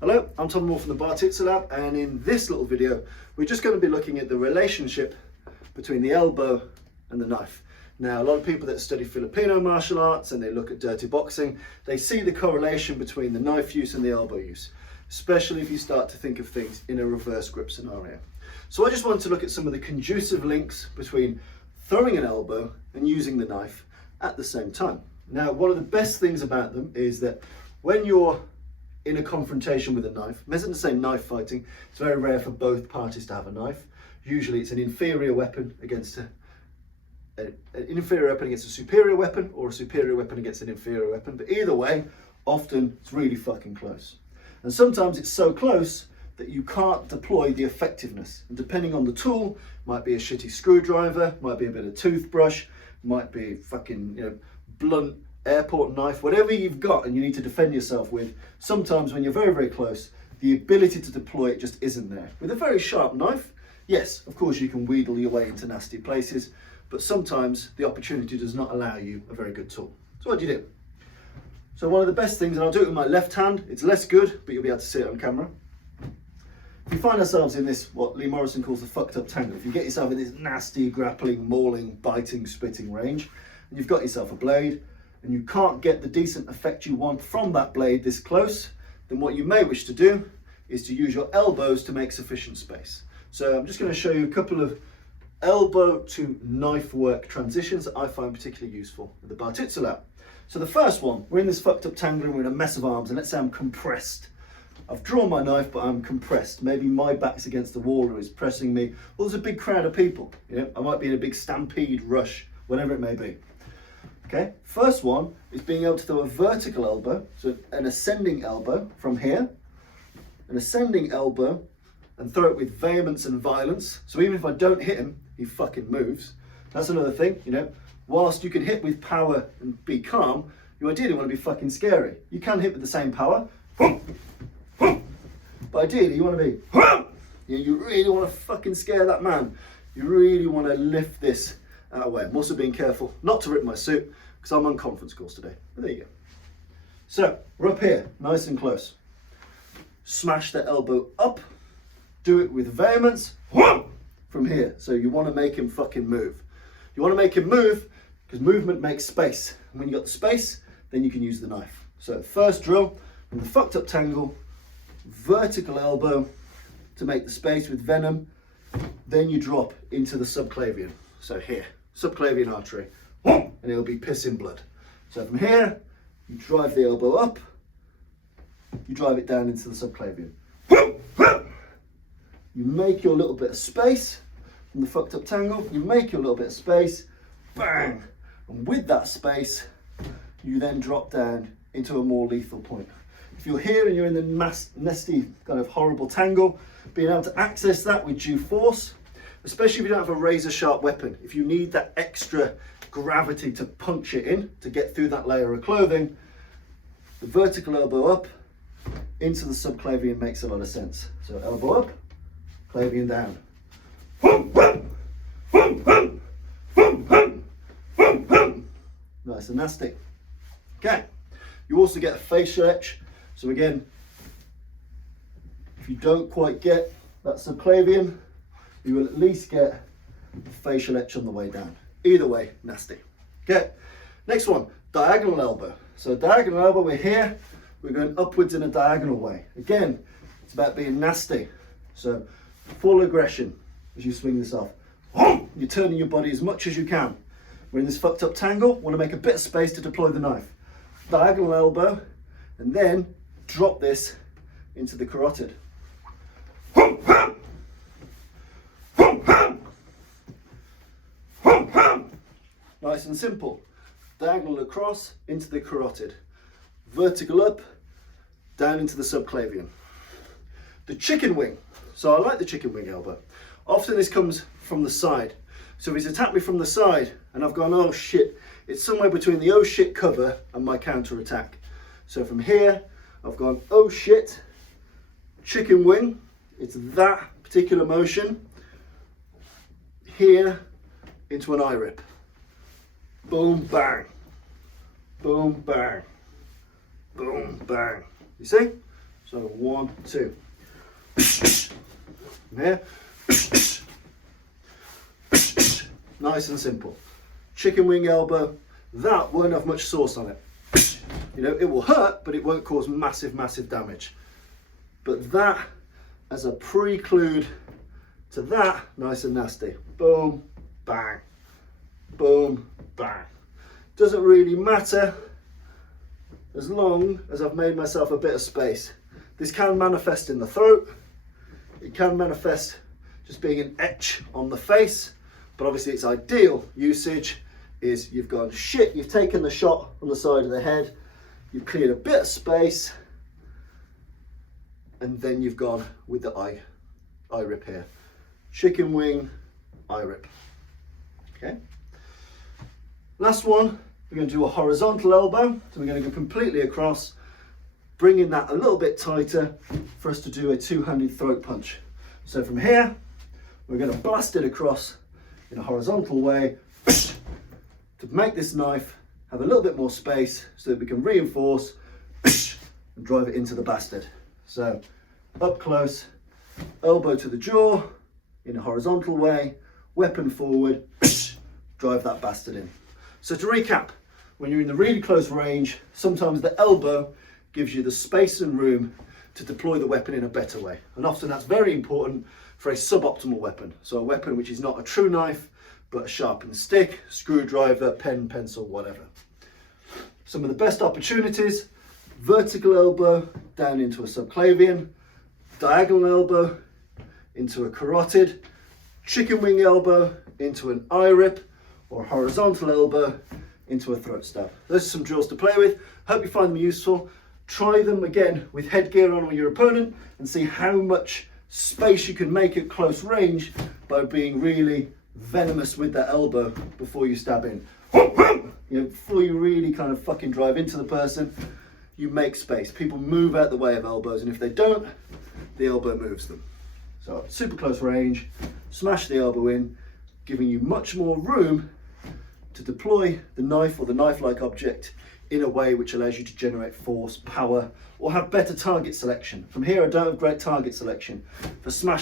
Hello, I'm Tom Moore from the Bartitsu Lab, and in this little video we're just going to be looking at the relationship between the elbow and the knife. Now, a lot of people that study Filipino martial arts and they look at dirty boxing, they see the correlation between the knife use and the elbow use, especially if you start to think of things in a reverse grip scenario. So I just wanted to look at some of the conducive links between throwing an elbow and using the knife at the same time. Now, one of the best things about them is that when you're in a confrontation with a knife, I'm hesitant to say knife fighting, it's very rare for both parties to have a knife. Usually it's an inferior weapon against an inferior weapon against a superior weapon, or a superior weapon against an inferior weapon, but either way, often it's really fucking close. And sometimes it's so close that you can't deploy the effectiveness. And depending on the tool, might be a shitty screwdriver, might be a bit of toothbrush, might be fucking, blunt airport knife, whatever you've got and you need to defend yourself with, sometimes when you're very, very close, the ability to deploy it just isn't there. With a very sharp knife, yes, of course you can wheedle your way into nasty places, but sometimes the opportunity does not allow you a very good tool. So what do you do? So one of the best things, and I'll do it with my left hand, it's less good, but you'll be able to see it on camera. If you find ourselves in this, what Lee Morrison calls the fucked up tangle, if you get yourself in this nasty, grappling, mauling, biting, spitting range, and you've got yourself a blade, and you can't get the decent effect you want from that blade this close, then what you may wish to do is to use your elbows to make sufficient space. So I'm just going to show you a couple of elbow to knife work transitions that I find particularly useful with the Bartitsu Lab. So the first one, we're in this fucked up tangle and we're in a mess of arms, and let's say I'm compressed. I've drawn my knife, but I'm compressed. Maybe my back's against the wall or is pressing me. Well, there's a big crowd of people. I might be in a big stampede, rush, whatever it may be. Okay, first one is being able to throw a vertical elbow, so an ascending elbow from here, an ascending elbow, and throw it with vehemence and violence. So even if I don't hit him, he fucking moves. That's another thing, whilst you can hit with power and be calm, you ideally want to be fucking scary. You can hit with the same power, but ideally you want to be, you really want to fucking scare that man. You really want to lift this out of the way. I'm also being careful not to rip my suit because I'm on conference calls today. But there you go. So we're up here, nice and close. Smash the elbow up. Do it with vehemence from here. So you want to make him fucking move. You want to make him move because movement makes space. And when you got the space, then you can use the knife. So first drill from the fucked up tangle, vertical elbow to make the space with venom. Then you drop into the subclavian. So here, subclavian artery, and it'll be pissing blood. So from here, you drive the elbow up, you drive it down into the subclavian. You make your little bit of space from the fucked up tangle, you make your little bit of space, bang! And with that space, you then drop down into a more lethal point. If you're here and you're in the nasty, kind of horrible tangle, being able to access that with due force, especially if you don't have a razor sharp weapon, if you need that extra gravity to punch it in, to get through that layer of clothing, the vertical elbow up into the subclavian makes a lot of sense. So elbow up, clavian down. Nice and nasty. Okay, you also get a facial etch. So again, if you don't quite get that subclavian, you will at least get a facial etch on the way down. Either way, nasty. Okay, next one, diagonal elbow. So diagonal elbow, we're here, we're going upwards in a diagonal way. Again, it's about being nasty. So full aggression as you swing this off. You're turning your body as much as you can. We're in this fucked up tangle, want to make a bit of space to deploy the knife. Diagonal elbow, and then drop this into the carotid. Nice and simple. Diagonal across into the carotid. Vertical up, down into the subclavian. The chicken wing. So I like the chicken wing elbow. Often this comes from the side. So if he's attacked me from the side and I've gone, oh shit, it's somewhere between the oh shit cover and my counter attack. So from here, I've gone, oh shit, chicken wing. It's that particular motion here into an eye rip. Boom, bang. Boom, bang. Boom, bang. You see? So 1, 2. From here. Nice and simple. Chicken wing elbow, that won't have much sauce on it. You know, it will hurt, but it won't cause massive, massive damage. But that, as a prelude to that, nice and nasty. Boom, bang, boom, bang. Doesn't really matter as long as I've made myself a bit of space. This can manifest in the throat. It can manifest just being an etch on the face, but obviously its ideal usage is you've gone shit, you've taken the shot on the side of the head, you've cleared a bit of space, and then you've gone with the eye rip here. Chicken wing, eye rip. Okay. Last one, we're going to do a horizontal elbow. So we're going to go completely across, bringing that a little bit tighter for us to do a two-handed throat punch. So from here, we're going to blast it across in a horizontal way to make this knife have a little bit more space so that we can reinforce and drive it into the bastard. So up close, elbow to the jaw in a horizontal way, weapon forward, drive that bastard in. So to recap, when you're in the really close range, sometimes the elbow gives you the space and room to deploy the weapon in a better way. And often that's very important for a suboptimal weapon. So a weapon which is not a true knife, but a sharpened stick, screwdriver, pen, pencil, whatever. Some of the best opportunities: vertical elbow down into a subclavian, diagonal elbow into a carotid, chicken wing elbow into an eye rip, or horizontal elbow into a throat stab. Those are some drills to play with. Hope you find them useful. Try them again with headgear on with your opponent and see how much space you can make at close range by being really venomous with that elbow before you stab in. You know, before you really kind of fucking drive into the person, you make space. People move out the way of elbows, and if they don't, the elbow moves them. So super close range, smash the elbow in, giving you much more room to deploy the knife or the knife-like object in a way which allows you to generate force, power, or have better target selection. From here, I don't have great target selection. For smash